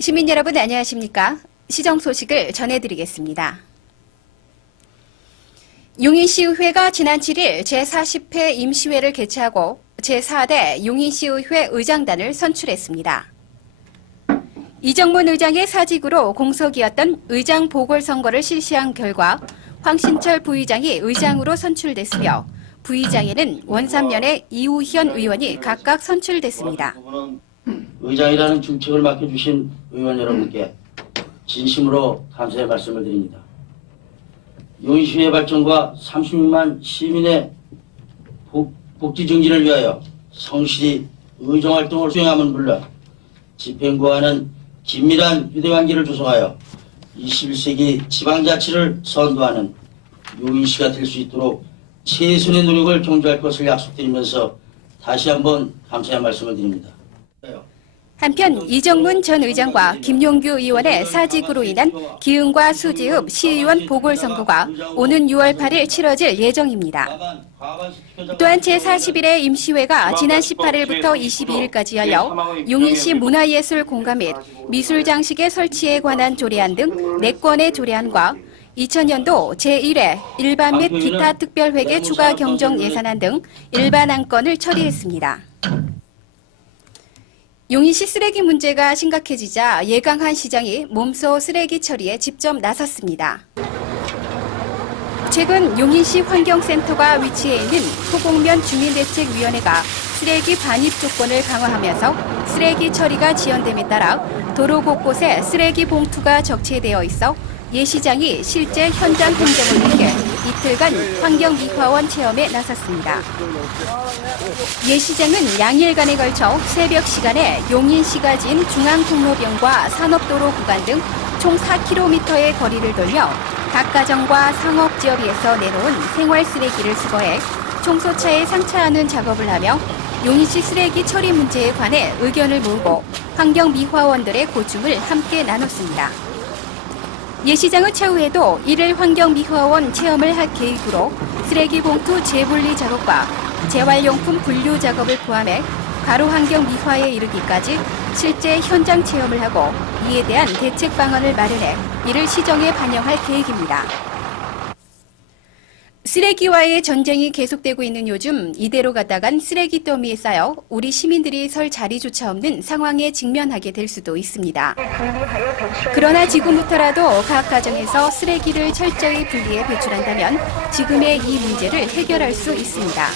시민 여러분 안녕하십니까? 시정 소식을 전해드리겠습니다. 용인시의회가 지난 7일 제40회 임시회를 개최하고 제4대 용인시의회 의장단을 선출했습니다. 이정문 의장의 사직으로 공석이었던 의장 보궐선거를 실시한 결과 황신철 부의장이 의장으로 선출됐으며 부의장에는 원삼연의 이우현 의원이 각각 선출됐습니다. 의장이라는 중책을 맡겨주신 의원 여러분께 진심으로 감사의 말씀을 드립니다. 용인시의 발전과 36만 시민의 복지 증진을 위하여 성실히 의정활동을 수행함은 물론 집행부와는 긴밀한 유대관계를 조성하여 21세기 지방자치를 선도하는 용인시가 될 수 있도록 최선의 노력을 경주할 것을 약속드리면서 다시 한번 감사의 말씀을 드립니다. 한편 이정문 전 의장과 김용규 의원의 사직으로 인한 기흥과 수지읍 시의원 보궐선거가 오는 6월 8일 치러질 예정입니다. 또한 제41회 임시회가 지난 18일부터 22일까지 열려 용인시 문화예술공간 및 미술장식의 설치에 관한 조례안 등 4건의 조례안과 2000년도 제1회 일반 및 기타 특별회계 추가 경정 예산안 등 일반 안건을 처리했습니다. 용인시 쓰레기 문제가 심각해지자 예강한 시장이 몸소 쓰레기 처리에 직접 나섰습니다. 최근 용인시 환경센터가 위치해 있는 토곡면 주민대책위원회가 쓰레기 반입 조건을 강화하면서 쓰레기 처리가 지연됨에 따라 도로 곳곳에 쓰레기 봉투가 적재되어 있어 예 시장이 실제 현장 행정을 위해 이틀간 환경미화원 체험에 나섰습니다. 예 시장은 양일간에 걸쳐 새벽 시간에 용인시가 지은 중앙통로변과 산업도로 구간 등 총 4km의 거리를 돌며 각 가정과 상업지역에서 내놓은 생활 쓰레기를 수거해 청소차에 상차하는 작업을 하며 용인시 쓰레기 처리 문제에 관해 의견을 모으고 환경미화원들의 고충을 함께 나눴습니다. 예 시장의 차후에도 1일 환경미화원 체험을 할 계획으로 쓰레기 봉투 재분리 작업과 재활용품 분류 작업을 포함해 가로 환경 미화에 이르기까지 실제 현장 체험을 하고 이에 대한 대책 방안을 마련해 이를 시정에 반영할 계획입니다. 쓰레기와의 전쟁이 계속되고 있는 요즘 이대로 가다간 쓰레기 더미에 쌓여 우리 시민들이 설 자리조차 없는 상황에 직면하게 될 수도 있습니다. 그러나 지금부터라도 각 가정에서 쓰레기를 철저히 분리해 배출한다면 지금의 이 문제를 해결할 수 있습니다.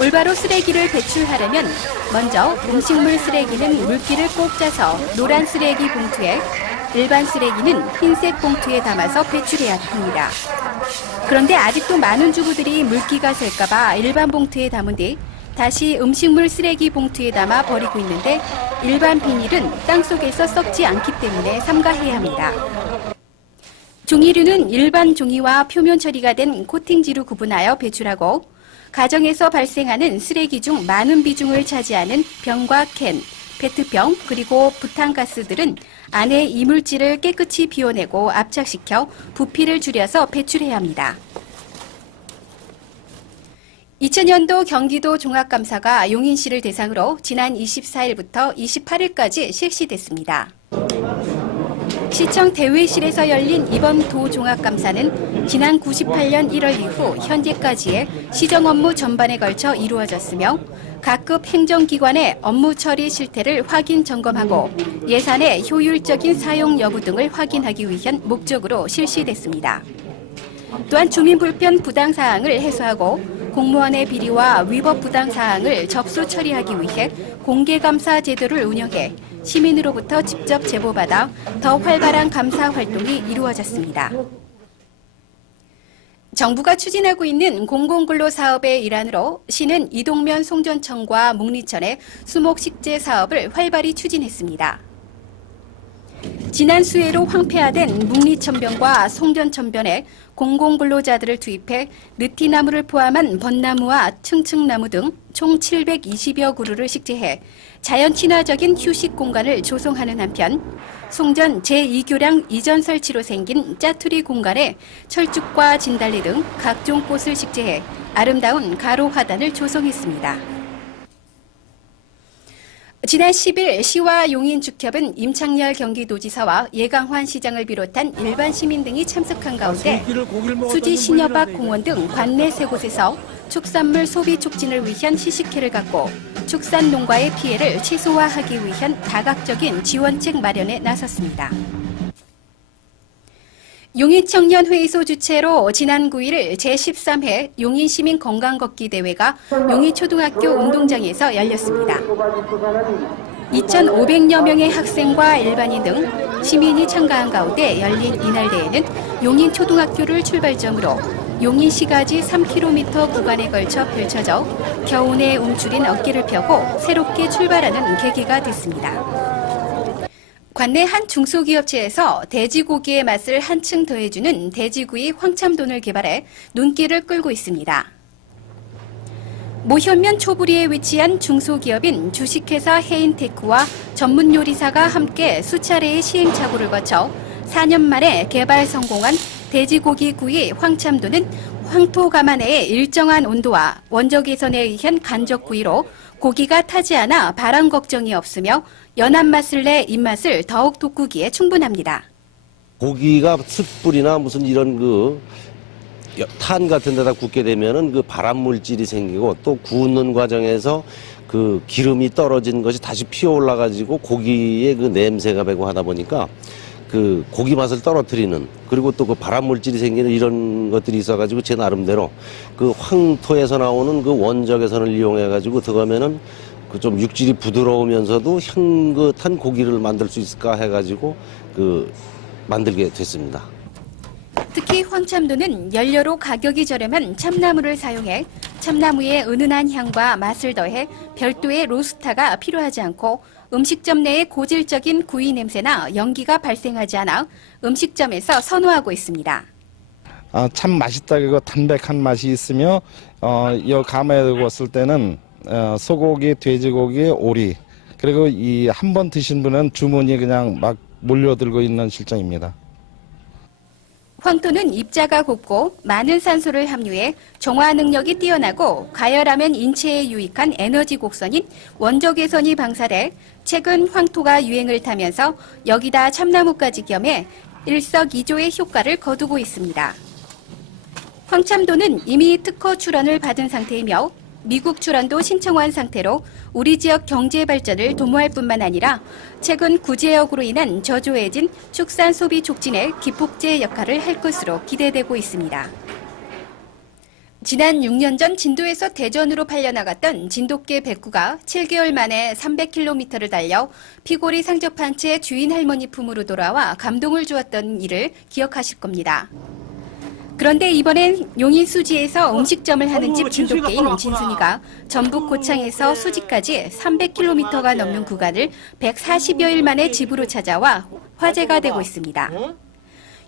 올바로 쓰레기를 배출하려면 먼저 음식물 쓰레기는 물기를 꼭 짜서 노란 쓰레기 봉투에 일반 쓰레기는 흰색 봉투에 담아서 배출해야 합니다. 그런데 아직도 많은 주부들이 물기가 셀까봐 일반 봉투에 담은 뒤 다시 음식물 쓰레기 봉투에 담아 버리고 있는데 일반 비닐은 땅속에서 썩지 않기 때문에 삼가해야 합니다. 종이류는 일반 종이와 표면 처리가 된 코팅지로 구분하여 배출하고 가정에서 발생하는 쓰레기 중 많은 비중을 차지하는 병과 캔, 페트병, 그리고 부탄가스들은 안에 이물질을 깨끗이 비워내고 압착시켜 부피를 줄여서 배출해야 합니다. 2000년도 경기도 종합감사가 용인시를 대상으로 지난 24일부터 28일까지 실시됐습니다. 시청 대회실에서 열린 이번 도 종합감사는 지난 98년 1월 이후 현재까지의 시정 업무 전반에 걸쳐 이루어졌으며 각급 행정기관의 업무 처리 실태를 확인 점검하고 예산의 효율적인 사용 여부 등을 확인하기 위한 목적으로 실시됐습니다. 또한 주민 불편 부당 사항을 해소하고 공무원의 비리와 위법 부당 사항을 접수 처리하기 위해 공개감사 제도를 운영해 시민으로부터 직접 제보받아 더 활발한 감사 활동이 이루어졌습니다. 정부가 추진하고 있는 공공근로 사업의 일환으로 시는 이동면 송전천과 묵리천의 수목식재 사업을 활발히 추진했습니다. 지난 수해로 황폐화된 묵리천변과 송전천변에 공공근로자들을 투입해 느티나무를 포함한 벚나무와 층층나무 등 총 720여 그루를 식재해 자연 친화적인 휴식 공간을 조성하는 한편 송전 제2교량 이전 설치로 생긴 짜투리 공간에 철쭉과 진달래 등 각종 꽃을 식재해 아름다운 가로 화단을 조성했습니다. 지난 10일 시와 용인축협은 임창열 경기도지사와 예강환 시장을 비롯한 일반 시민 등이 참석한 가운데 수지 신여박 공원 등 관내 3곳에서 축산물 소비 촉진을 위한 시식회를 갖고 축산 농가의 피해를 최소화하기 위한 다각적인 지원책 마련에 나섰습니다. 용인청년회의소 주최로 지난 9일 제13회 용인시민 건강걷기 대회가 용인초등학교 운동장에서 열렸습니다. 2,500여 명의 학생과 일반인 등 시민이 참가한 가운데 열린 이날 대회는 용인초등학교를 출발점으로 용인시가지 3km 구간에 걸쳐 펼쳐져 겨운에 움츠린 어깨를 펴고 새롭게 출발하는 계기가 됐습니다. 관내 한 중소기업체에서 돼지고기의 맛을 한층 더해주는 돼지구이 황참돈을 개발해 눈길을 끌고 있습니다. 모현면 초부리에 위치한 중소기업인 주식회사 해인테크와 전문요리사가 함께 수차례의 시행착오를 거쳐 4년 만에 개발 성공한 돼지고기 구이 황참돈은 황토 가마 내의 일정한 온도와 원적 개선에 의한 간접 구이로 고기가 타지 않아 발암 걱정이 없으며 연한 맛을 내 입맛을 더욱 돋구기에 충분합니다. 고기가 숯불이나 무슨 이런 탄 같은 데다 굽게 되면은 그 발암 물질이 생기고 또 구우는 과정에서 그 기름이 떨어진 것이 다시 피어 올라가지고 고기의 그 냄새가 배고 하다 보니까 그 고기 맛을 떨어뜨리는 그리고 또 그 발암 물질이 생기는 이런 것들이 있어가지고 제 나름대로 그 황토에서 나오는 그 원적 개선을 이용해가지고 들어가면은 그 좀 육질이 부드러우면서도 향긋한 고기를 만들 수 있을까 해가지고 만들게 됐습니다. 특히 황참돈은 연료로 가격이 저렴한 참나무를 사용해 참나무의 은은한 향과 맛을 더해 별도의 로스터가 필요하지 않고 음식점 내에 고질적인 구이 냄새나 연기가 발생하지 않아 음식점에서 선호하고 있습니다. 참 맛있다. 그리고 담백한 맛이 있으며 이 감에 구웠을 때는 소고기, 돼지고기, 오리 그리고 이 한 번 드신 분은 주문이 그냥 막 몰려들고 있는 실정입니다. 황토는 입자가 곱고 많은 산소를 함유해 정화 능력이 뛰어나고 가열하면 인체에 유익한 에너지 곡선인 원적 개선이 방사돼 최근 황토가 유행을 타면서 여기다 참나무까지 겸해 일석이조의 효과를 거두고 있습니다. 황참돈은 이미 특허 출원을 받은 상태이며 미국 출원도 신청한 상태로 우리 지역 경제 발전을 도모할 뿐만 아니라 최근 구제역으로 인한 저조해진 축산 소비 촉진에 기폭제 역할을 할 것으로 기대되고 있습니다. 지난 6년 전 진도에서 대전으로 팔려나갔던 진돗개 백구가 7개월 만에 300km를 달려 피골이 상접한 채 주인 할머니 품으로 돌아와 감동을 주었던 일을 기억하실 겁니다. 그런데 이번엔 용인 수지에서 음식점을 하는 집 진돗개인 진순이가 전북 고창에서 수지까지 300km가 넘는 구간을 140여일 만에 집으로 찾아와 화제가 되고 있습니다.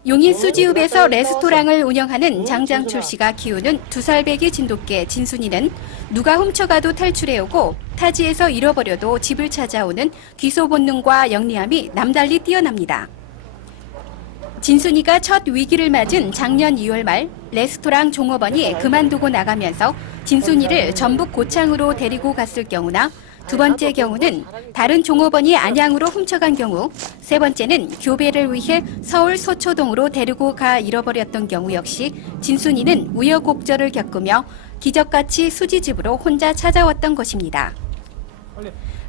용인 수지읍에서 레스토랑을 운영하는 장장출 씨가 키우는 2살배기 진돗개 진순이는 누가 훔쳐가도 탈출해오고 타지에서 잃어버려도 집을 찾아오는 귀소 본능과 영리함이 남달리 뛰어납니다. 진순이가 첫 위기를 맞은 작년 2월 말 레스토랑 종업원이 그만두고 나가면서 진순이를 전북 고창으로 데리고 갔을 경우나 두 번째 경우는 다른 종업원이 안양으로 훔쳐간 경우, 세 번째는 교배를 위해 서울 서초동으로 데리고 가 잃어버렸던 경우 역시 진순이는 우여곡절을 겪으며 기적같이 수지집으로 혼자 찾아왔던 것입니다.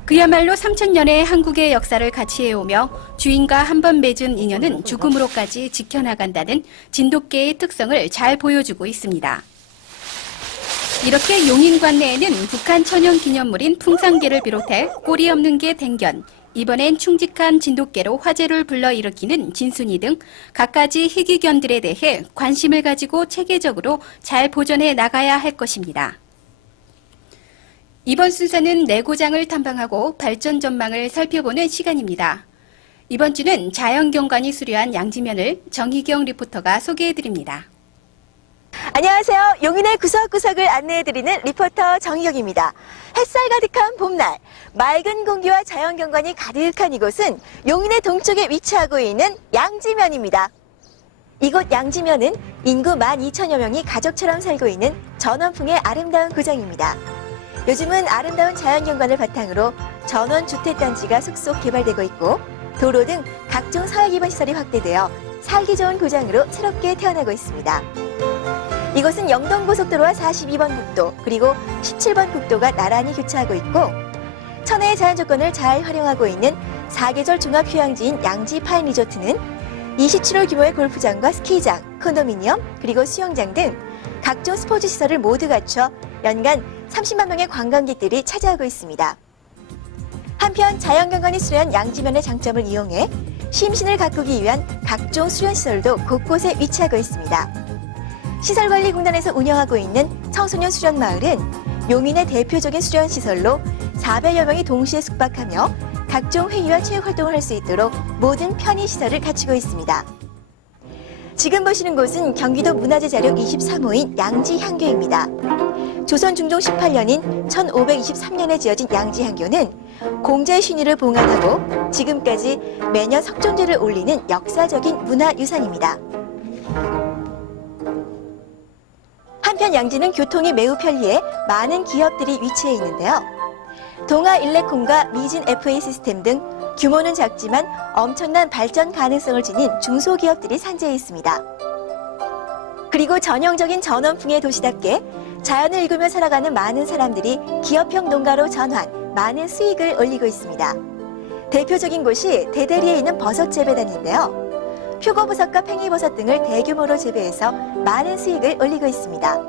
그야말로 3000년의 한국의 역사를 같이 해오며 주인과 한 번 맺은 인연은 죽음으로까지 지켜나간다는 진돗개의 특성을 잘 보여주고 있습니다. 이렇게 용인 관내에는 북한 천연 기념물인 풍산개를 비롯해 꼬리 없는 개 댕견, 이번엔 충직한 진돗개로 화제를 불러일으키는 진순이 등 갖가지 희귀견들에 대해 관심을 가지고 체계적으로 잘 보존해 나가야 할 것입니다. 이번 순서는 내고장을 탐방하고 발전 전망을 살펴보는 시간입니다. 이번 주는 자연경관이 수려한 양지면을 정희경 리포터가 소개해드립니다. 안녕하세요. 용인의 구석구석을 안내해드리는 리포터 정희경입니다. 햇살 가득한 봄날, 맑은 공기와 자연경관이 가득한 이곳은 용인의 동쪽에 위치하고 있는 양지면입니다. 이곳 양지면은 인구 12,000여 명이 가족처럼 살고 있는 전원풍의 아름다운 구정입니다. 요즘은 아름다운 자연경관을 바탕으로 전원주택단지가 속속 개발되고 있고 도로 등 각종 사회기반 시설이 확대되어 살기 좋은 고장으로 새롭게 태어나고 있습니다. 이곳은 영동고속도로와 42번 국도 그리고 17번 국도가 나란히 교차하고 있고 천혜의 자연조건을 잘 활용하고 있는 사계절 종합휴양지인 양지 파인 리조트는 27홀 규모의 골프장과 스키장, 콘도미니엄 그리고 수영장 등 각종 스포츠 시설을 모두 갖춰 연간 30만 명의 관광객들이 차지하고 있습니다. 한편 자연경관이 수려한 양지면의 장점을 이용해 심신을 가꾸기 위한 각종 수련시설도 곳곳에 위치하고 있습니다. 시설관리공단에서 운영하고 있는 청소년 수련마을은 용인의 대표적인 수련시설로 400여 명이 동시에 숙박하며 각종 회의와 체육활동을 할 수 있도록 모든 편의시설을 갖추고 있습니다. 지금 보시는 곳은 경기도 문화재 자료 23호인 양지향교입니다. 조선 중종 18년인 1523년에 지어진 양지향교는 공자의 신의를 봉안하고 지금까지 매년 석존제를 올리는 역사적인 문화유산입니다. 한편 양지는 교통이 매우 편리해 많은 기업들이 위치해 있는데요. 동아일레콤과 미진 FA 시스템 등 규모는 작지만 엄청난 발전 가능성을 지닌 중소기업들이 산재해 있습니다. 그리고 전형적인 전원풍의 도시답게 자연을 읽으며 살아가는 많은 사람들이 기업형 농가로 전환, 많은 수익을 올리고 있습니다. 대표적인 곳이 대대리에 있는 버섯 재배단인데요. 표고버섯과 팽이버섯 등을 대규모로 재배해서 많은 수익을 올리고 있습니다.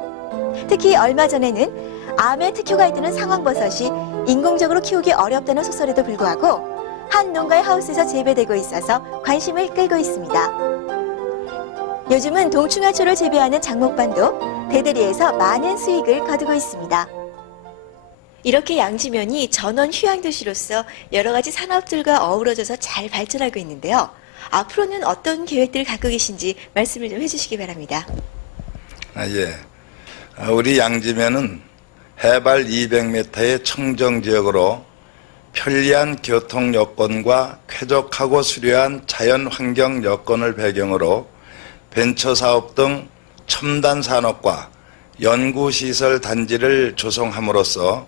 특히 얼마 전에는 암에 특효가 있다는 상황버섯이 인공적으로 키우기 어렵다는 소설에도 불구하고 한 농가의 하우스에서 재배되고 있어서 관심을 끌고 있습니다. 요즘은 동충하초를 재배하는 장목반도 대대리에서 많은 수익을 거두고 있습니다. 이렇게 양지면이 전원 휴양도시로서 여러 가지 산업들과 어우러져서 잘 발전하고 있는데요. 앞으로는 어떤 계획들을 갖고 계신지 말씀을 좀 해주시기 바랍니다. 예. 우리 양지면은 해발 200m의 청정지역으로 편리한 교통 여건과 쾌적하고 수려한 자연 환경 여건을 배경으로 벤처사업 등 첨단 산업과 연구시설 단지를 조성함으로써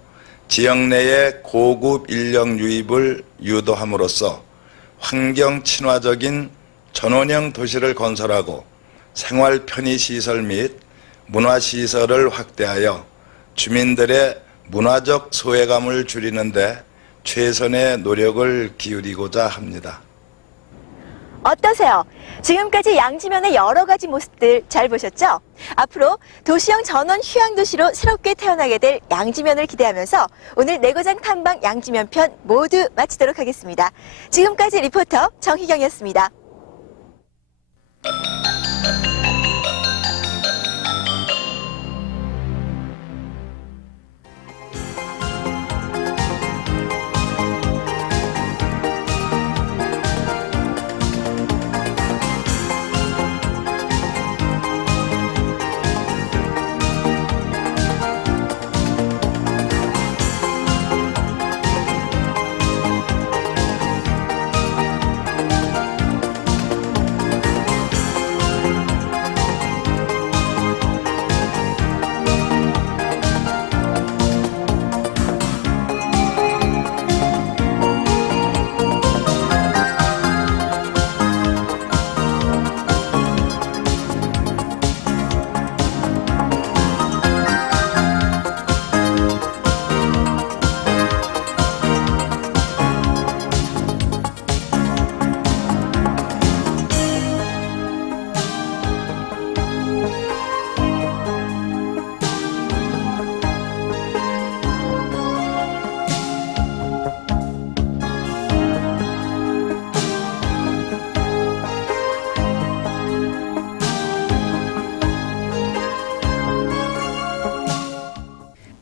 지역 내의 고급 인력 유입을 유도함으로써 환경 친화적인 전원형 도시를 건설하고 생활 편의시설 및 문화시설을 확대하여 주민들의 문화적 소외감을 줄이는 데 최선의 노력을 기울이고자 합니다. 어떠세요? 지금까지 양지면의 여러 가지 모습들 잘 보셨죠? 앞으로 도시형 전원 휴양도시로 새롭게 태어나게 될 양지면을 기대하면서 오늘 내고장 탐방 양지면 편 모두 마치도록 하겠습니다. 지금까지 리포터 정희경이었습니다.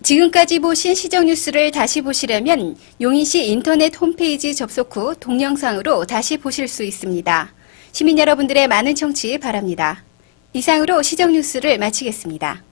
지금까지 보신 시정 뉴스를 다시 보시려면 용인시 인터넷 홈페이지 접속 후 동영상으로 다시 보실 수 있습니다. 시민 여러분들의 많은 청취 바랍니다. 이상으로 시정 뉴스를 마치겠습니다.